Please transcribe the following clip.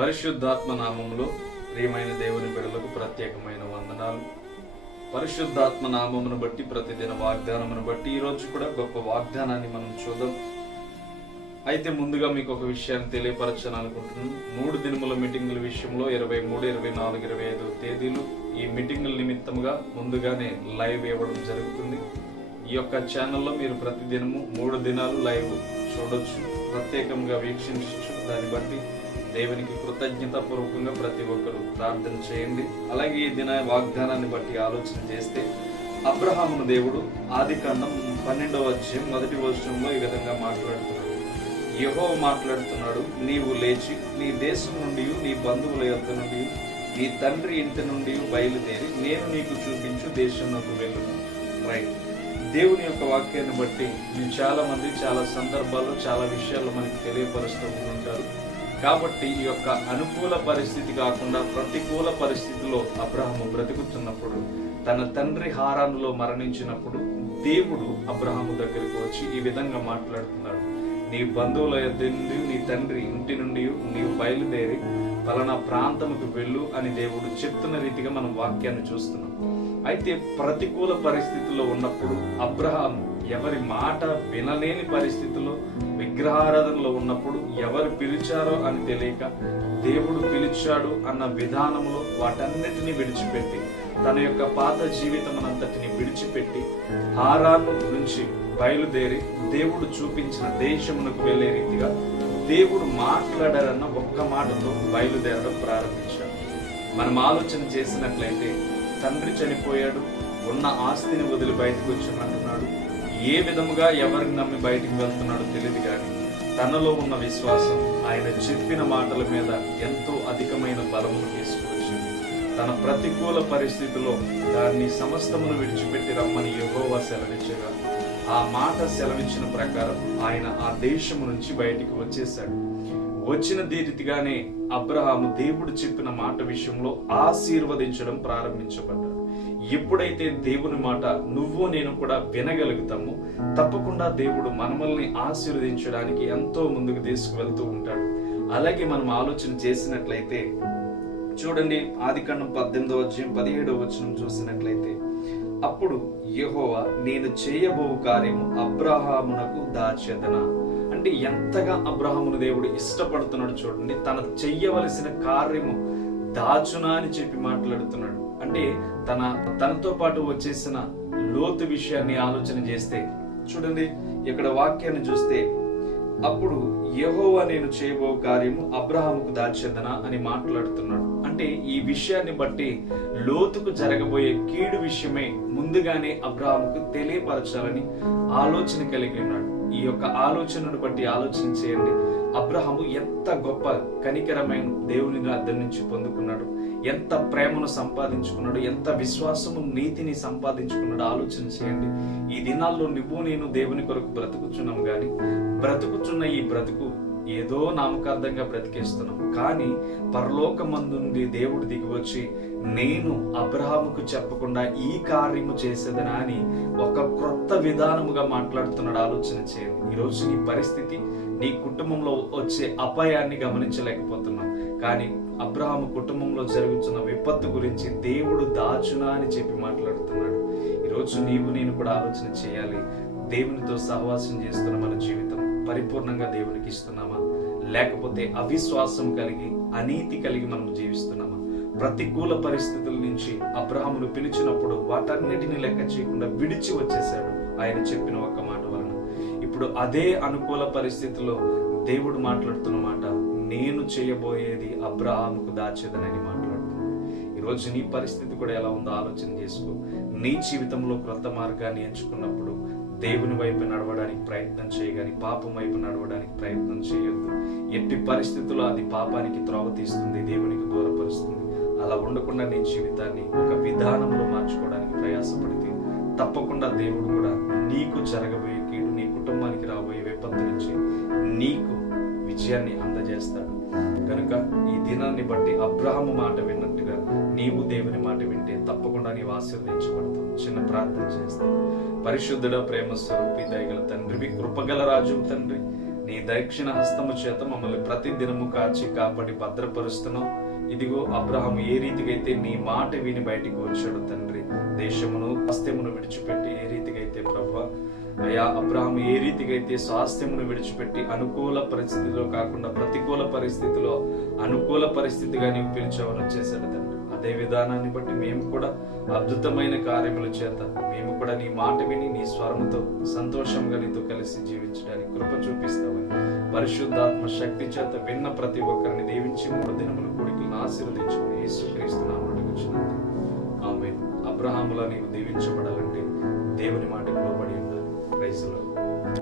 పరిశుద్ధాత్మ నామములో ప్రియమైన దేవుని బిడలకు ప్రత్యేకమైన వందనాలు. పరిశుద్ధాత్మ నామమును బట్టి ప్రతిదిన వాగ్దానమును బట్టి ఈరోజు కూడా గొప్ప వాగ్దానాన్ని మనం చూద్దాం. అయితే ముందుగా మీకు ఒక విషయాన్ని తెలియపరచాలనుకుంటున్నాను. మూడు దినముల మీటింగుల విషయంలో ఇరవై మూడు ఇరవై నాలుగు ఇరవై ఐదు తేదీలు ఈ మీటింగుల నిమిత్తముగా ముందుగానే లైవ్ ఇవ్వడం జరుగుతుంది. ఈ యొక్క ఛానల్లో మీరు ప్రతిదినము మూడు దినాలు లైవ్ చూడొచ్చు. ప్రత్యేకంగా వీక్షించవచ్చు దాన్ని బట్టి దేవునికి కృతజ్ఞత పూర్వకంగా ప్రతి ఒక్కరు ప్రార్థన చేయండి. అలాగే ఈ దిన వాగ్దానాన్ని బట్టి ఆలోచన చేస్తే అబ్రహామును దేవుడు ఆది కాండం పన్నెండవ అధ్యాయం మొదటి వర్షంలో ఈ విధంగా మాట్లాడుతున్నాడు. యహో మాట్లాడుతున్నాడు నీవు లేచి నీ దేశం నుండి నీ బంధువుల యొక్క నుండి నీ తండ్రి ఇంటి నుండి బయలుదేరి నేను నీకు చూపించు దేశంలోకి వెళ్ళు రైట్ దేవుని యొక్క వాక్యాన్ని బట్టి మీరు చాలా మంది చాలా సందర్భాల్లో చాలా విషయాలు మనకి తెలియపరుస్తూ ఉంటారు. కాబట్టి ఈ యొక్క అనుకూల పరిస్థితి కాకుండా ప్రతికూల పరిస్థితిలో అబ్రహము బ్రతుకుతున్నప్పుడు తన తండ్రి హారానులో మరణించినప్పుడు దేవుడు అబ్రహాము దగ్గరికి వచ్చి ఈ విధంగా మాట్లాడుతున్నాడు. నీ బంధువుల యొద్ద నుండి నీ తండ్రి ఇంటి నుండి నీవు బయలుదేరి పలానా ప్రాంతముకు వెళ్ళు అని దేవుడు చెప్తున్న రీతిగా మనం వాక్యాన్ని చూస్తున్నాం. అయితే ప్రతికూల పరిస్థితుల్లో ఉన్నప్పుడు అబ్రహాం ఎవరి మాట వినలేని పరిస్థితుల్లో విగ్రహారాధనలో ఉన్నప్పుడు ఎవరు పిలిచారో అని తెలియక దేవుడు పిలిచాడు అన్న విధానంలో వాటన్నిటిని విడిచిపెట్టి తన యొక్క పాత జీవితం అంతటిని విడిచిపెట్టి హారాను నుంచి బయలుదేరి దేవుడు చూపించిన దేశమునకు వెళ్ళే రీతిగా దేవుడు మాట్లాడారన్న ఒక్క మాటతో బయలుదేరడం ప్రారంభించాడు. మనం ఆలోచన చేసినట్లయితే తండ్రి చనిపోయాడు. ఉన్న ఆస్తిని వదిలి బయటకు వచ్చినట్టున్నాడు ఏ విధముగా ఎవరిని నమ్మి బయటికి వెళ్తున్నాడో తెలియదు కానీ తనలో ఉన్న విశ్వాసం ఆయన చెప్పిన మాటల మీద ఎంతో అధికమైన బలమును తీసుకువచ్చింది తన ప్రతికూల పరిస్థితిలో దాన్ని సమస్తమును విడిచిపెట్టి రమ్మని యెహోవా సెలవిచ్చగా ఆ మాట సెలవిచ్చిన ప్రకారం ఆయన ఆ దేశము నుంచి బయటికి వచ్చేశాడు. వచ్చిన దీరితిగానే అబ్రహాము దేవుడు చెప్పిన మాట విషయంలో ఆశీర్వదించడం ప్రారంభించబడ్డాడు. ఎప్పుడైతే దేవుని మాట నువ్వు నేను కూడా వినగలుగుతామో తప్పకుండా దేవుడు మనమల్ని ఆశీర్వదించడానికి ఎంతో ముందుకు తీసుకువెళ్తూ ఉంటాడు. అలాగే మనం ఆలోచన చేసినట్లయితే చూడండి ఆది కన్నం పద్దెనిమిదవ అధ్యాయం పదిహేడవ వచనం చూసినట్లయితే అప్పుడు యహోవా నేను చేయబో కార్యము అబ్రహామునకు దాచెదనా? అంటే ఎంతగా అబ్రహామును దేవుడు ఇష్టపడుతున్నాడు చూడండి తన చెయ్యవలసిన కార్యము దాచునా అని చెప్పి మాట్లాడుతున్నాడు. అంటే తన తనతో పాటు వచ్చేసిన లోతు విషయాన్ని ఆలోచన చేస్తే చూడండి ఇక్కడ వాక్యాన్ని చూస్తే అప్పుడు యహోవా నేను చేయబో కార్యము అబ్రహాముకు దాచేదనా అని మాట్లాడుతున్నాడు. అంటే ఈ విషయాన్ని బట్టి లోతుకు జరగబోయే కీడు విషయమే ముందుగానే అబ్రహాముకు తెలియపరచాలని ఆలోచన కలిగి ఉన్నాడు. ఈ యొక్క ఆలోచనను బట్టి ఆలోచన చేయండి. అబ్రహము ఎంత గొప్ప కనికరమైన దేవుని అద్దరి నుంచి పొందుకున్నాడు? ఎంత ప్రేమను సంపాదించుకున్నాడు? ఎంత విశ్వాసము నీతిని సంపాదించుకున్నాడు? ఆలోచన చేయండి. ఈ దినాల్లో నువ్వు నేను దేవుని కొరకు బ్రతుకుచున్నాం కానీ బ్రతుకుచున్న ఈ బ్రతుకు ఏదో నామకార్థంగా బ్రతికేస్తున్నాం. కానీ పరలోకమందుండి దేవుడు దిగి వచ్చి నేను అబ్రహాముకు చెప్పకుండా ఈ కార్యము చేసేదనా అని ఒక క్రొత్త విధానముగా మాట్లాడుతున్నాడు ఆలోచన చేయండి ఈరోజు నీ పరిస్థితి నీ కుటుంబంలో వచ్చే అపాయాన్ని గమనించలేకపోతున్నాం. కానీ అబ్రహాము కుటుంబంలో జరుగుతున్న విపత్తు గురించి దేవుడు దాచునా అని చెప్పి మాట్లాడుతున్నాడు. ఈరోజు నీవు నేను కూడా ఆలోచన చేయాలి. దేవునితో సహవాసం చేస్తున్న మన జీవితం. పరిపూర్ణంగా దేవునికి ఇస్తున్నామా? లేకపోతే అవిశ్వాసం కలిగి అనీతి కలిగి మనం జీవిస్తున్నామా? ప్రతికూల పరిస్థితుల నుంచి అబ్రహామును పిలిచినప్పుడు వాటన్నిటిని లెక్క చేయకుండా విడిచి వచ్చేశాడు ఆయన చెప్పిన ఒక్క మాట వలన. ఇప్పుడు అదే అనుకూల పరిస్థితిలో దేవుడు మాట్లాడుతున్న మాట నేను చేయబోయేది అబ్రహాముకు దాచేదనని మాట్లాడుతున్నాడు ఈరోజు నీ పరిస్థితి కూడా ఎలా ఉందో ఆలోచన చేసుకో. నీ జీవితంలో క్రొత్త మార్గాన్ని ఎంచుకున్నప్పుడు దేవుని వైపు నడవడానికి ప్రయత్నం చేయగాని పాపం వైపు నడవడానికి ప్రయత్నం చేయొద్దు. ఎట్టి పరిస్థితుల్లో అది పాపానికి త్రోవ తీస్తుంది దేవునికి దూరపరుస్తుంది అలా ఉండకుండా నీ జీవితాన్ని ఒక విధానంలో మార్చుకోవడానికి ప్రయాసపడితే తప్పకుండా దేవుడు కూడా నీకు జరగబోయే కీడు నీ కుటుంబానికి రాబోయే విపత్తు నుంచి నీకు విజయాన్ని అందజేస్తాడు. కనుక ఈ దినాన్ని బట్టి అబ్రహము మాట విన్నట్టుగా నీవు దేవుని మాట వింటే తప్పకుండా నీవు ఆశీర్వదించబడతావు. చిన్న ప్రార్థన చేస్తావు పరిశుద్ధుడ ప్రేమ స్వరూపి దయగల తండ్రివి కృపగల రాజు తండ్రి నీ దక్షిణ హస్తము చేత మమ్మల్ని ప్రతి దినము కాచి కాపాడి భద్రపరుస్తున్నావు ఇదిగో అబ్రహం ఏ రీతిగా నీ మాట విని బయటికి వచ్చాడు తండ్రి దేశమును హస్తమును విడిచిపెట్టి ఏ రీతిగా అయితే ప్రభా అయ్యా అబ్రహం ఏ రీతిగా అయితే స్వాస్థ్యమును విడిచిపెట్టి అనుకూల పరిస్థితిలో కాకుండా ప్రతికూల పరిస్థితిలో అనుకూల పరిస్థితిగా నీవు పిలిచావని చేశాడు తండ్రి. అదే విధానాన్ని బట్టి మేము కూడా అద్భుతమైన కార్యముల చేత మేము కూడా నీ మాట విని నీ స్వరముతో సంతోషంగా నీతో కలిసి జీవించడానికి కృప చూపిస్తామని పరిశుద్ధాత్మ శక్తి చేత విన్న ప్రతి ఒక్కరిని దీవించి మూడు దినముల కూడికి ఆశీర్వదించుకుని యేసుక్రీస్తు నామమున ఆమె అబ్రహాములా నీవు దీవించబడాలంటే దేవుని మాటకు లోబడి ఉండాలి 累死了。